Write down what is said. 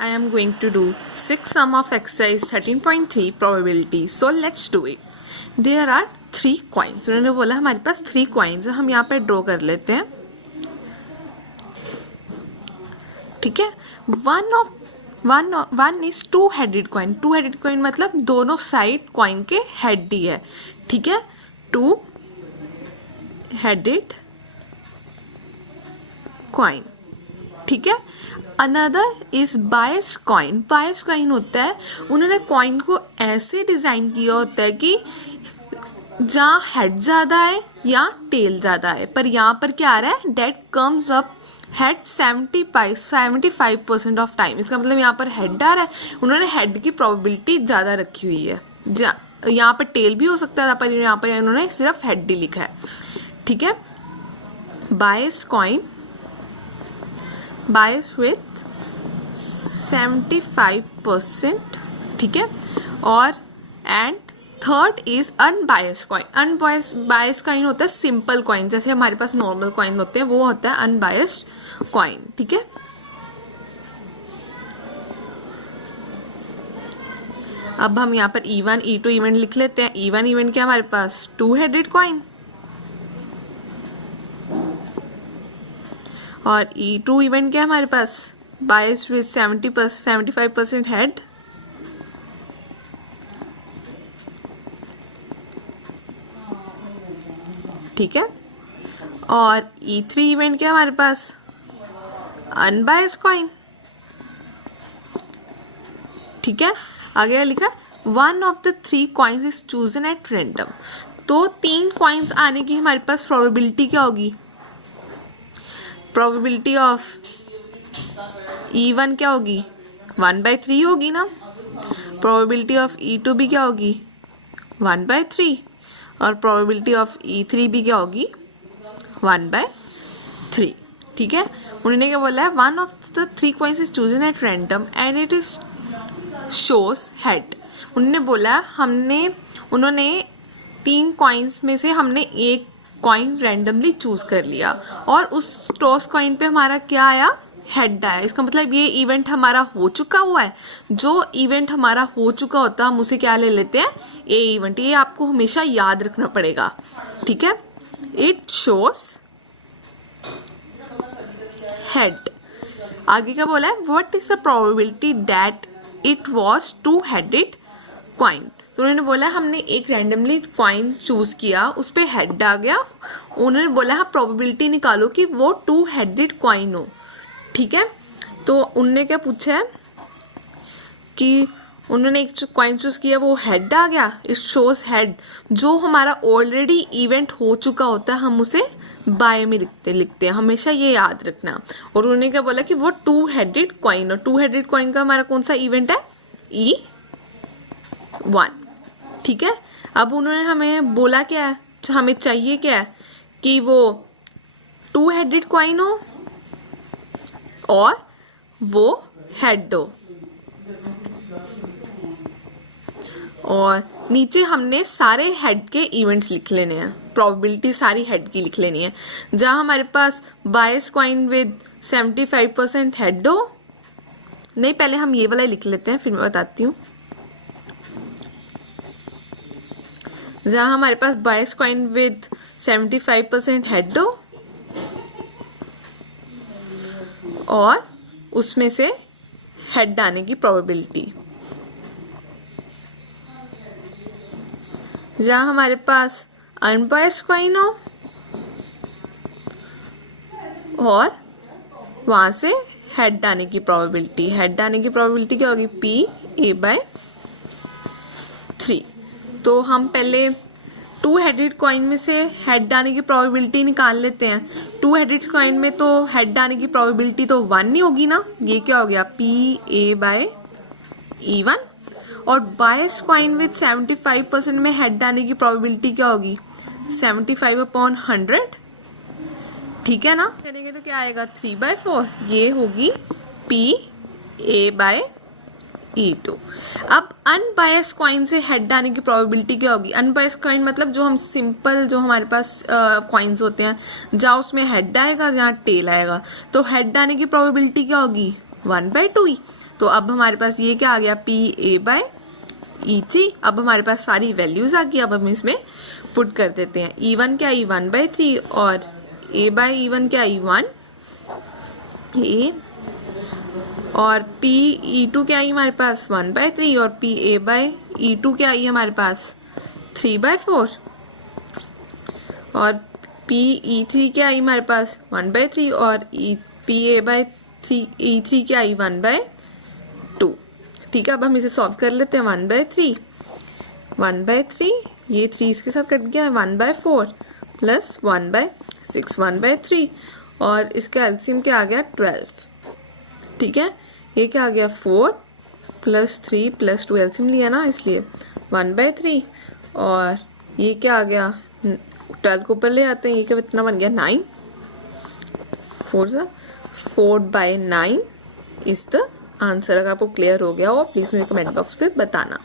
I am going to do 6 sum of exercise 13.3 probability. So let's do it. There are 3 coins. उन्होंने बोला हमारे पास 3 coins है, हम यहाँ पे ड्रॉ कर लेते हैं. ठीक है. One is two headed coin. Two headed coin मतलब दोनों साइड कॉइन के हेड ही है. ठीक है. Two headed coin. ठीक है. Another is bias coin. Bias coin होता है, उन्होंने कॉइन को ऐसे डिजाइन किया होता है कि जहाँ हेड ज्यादा है या टेल ज्यादा है, पर यहाँ पर क्या आ रहा है, that comes up head 75% of time. इसका मतलब यहाँ पर हेड आ रहा है, उन्होंने हेड की प्रोबेबिलिटी ज़्यादा रखी हुई है. यहाँ पर टेल भी हो सकता है, पर यहाँ पर इन्होंने सिर्फ हेड ही लिखा है. ठीक है. Biased coin, biased with 75%. ठीक है. और and third is unbiased coin. Unbiased coin होता है सिंपल कॉइन, जैसे हमारे पास नॉर्मल कॉइन होते हैं, वो होता है अनबायस्ड कॉइन. ठीक है. अब हम यहाँ पर E1 E2 इवेंट लिख लेते हैं. E1 इवेंट क्या हमारे पास, टू हेडेड कॉइन, और E2 इवेंट क्या हमारे पास, बायस विद 75% हेड. ठीक है. और E3 इवेंट क्या हमारे पास, अनबायस कॉइन. ठीक है. आगे लिखा, one of the 3 coins is chosen at random. तो 3 कॉइन्स आने की हमारे पास प्रोबेबिलिटी क्या होगी, प्रोबेबिलिटी ऑफ E1 क्या होगी, 1/3 होगी ना. प्रोबेबिलिटी ऑफ E2 भी क्या होगी, 1/3. और प्रोबेबिलिटी ऑफ E3 भी क्या होगी, 1/3. ठीक है. उन्होंने क्या बोला है, one of the 3 coins is chosen at random and it is shows head. उन्होंने बोला उन्होंने 3 कॉइन्स में से हमने एक कॉइन रैंडमली चूज कर लिया और उस टॉस कॉइन पे हमारा क्या आया, हेड आया. इसका मतलब ये इवेंट हमारा हो चुका हुआ है. जो इवेंट हमारा हो चुका होता है हम उसे क्या ले लेते हैं, ए इवेंट. ये आपको हमेशा याद रखना पड़ेगा. ठीक है. It shows head. आगे क्या बोला है, what is the probability that it was two headed coin. तो उन्होंने बोला हमने एक रैंडमली कॉइन चूज किया, उस पर हेड आ गया. उन्होंने बोला हाँ प्रोबेबिलिटी निकालो कि वो 2 हेडेड कॉइन हो. ठीक है. तो उनने क्या पूछा है कि उन्होंने एक कॉइन चूज किया, वो हेड आ गया, इट शोज हेड. जो हमारा ऑलरेडी इवेंट हो चुका होता है हम उसे बाय में लिखते हैं, हमेशा ये याद रखना. और उन्होंने क्या बोला कि वो 2 हेडेड कॉइन, और 2 हेडेड कॉइन का हमारा कौन सा इवेंट है, E1. ठीक है. अब उन्होंने हमें बोला क्या है, हमें चाहिए क्या है कि वो 2 हेडेड कॉइन हो और वो हेड हो. और नीचे हमने सारे हेड के इवेंट्स लिख लेने हैं, प्रोबेबिलिटी सारी हेड की लिख लेनी है. जहां हमारे पास बायस कॉइन विद 75% हेड हो, नहीं पहले हम ये वाला लिख लेते हैं फिर मैं बताती हूँ. जहां हमारे पास बायस कॉइन विद 75% हेड हो और उसमें से हेड आने की प्रोबेबिलिटी. जहां हमारे पास अनबायस्ड कॉइन हो और वहां से हेड आने की प्रोबेबिलिटी. हेड आने की प्रोबेबिलिटी क्या होगी, PA/3. तो हम पहले 2 हेडेड कॉइन में से हेड आने की प्रोबेबिलिटी निकाल लेते हैं. 2 हेडेड कॉइन में तो हेड आने की प्रोबेबिलिटी तो 1 ही होगी ना. ये क्या हो गया, PA/E1. और बायस कॉइन विद 75% में हेड आने की प्रोबेबिलिटी क्या होगी, 75/100. ठीक है ना. करेंगे तो क्या आएगा, 3/4. ये होगी PA/E2. अब अनबायस कॉइन से हेड आने की प्रोबेबिलिटी क्या होगी, अनबायस कॉइन मतलब जो हम सिंपल जो हमारे पास कॉइन्स होते हैं, जहाँ उसमें हेड आएगा जहाँ टेल आएगा, तो हेड आने की प्रोबेबिलिटी क्या होगी, 1/2. तो अब हमारे पास ये क्या आ गया, PA/E3। अब हमारे पास सारी वैल्यूज आ गई, अब हम इसमें पुट कर देते हैं। E1 क्या, E1/3 और A/E1 क्या, E1 A और PE2 क्या आई हमारे पास 1/3 और PA/E2 क्या आई हमारे पास 3/4 और PE3 क्या आई हमारे पास 1/3 और PA/E3 क्या आई 1/2। ठीक है, अब हम इसे सॉल्व कर लेते हैं। 1/3 ये 3 इसके साथ कट गया है, 1/4 प्लस 1/6 1/3 और इसका एलसीएम क्या आ गया 12। ठीक है, ये क्या आ गया 4 + 3 + 2 एलसीएम लिया ना इसलिए 1/3 और ये क्या आ गया 12 को ऊपर ले आते हैं, ये क्या कितना बन गया 9, 4/9 इज द आंसर। अगर आपको क्लियर हो गया हो प्लीज मुझे कमेंट बॉक्स पे बताना।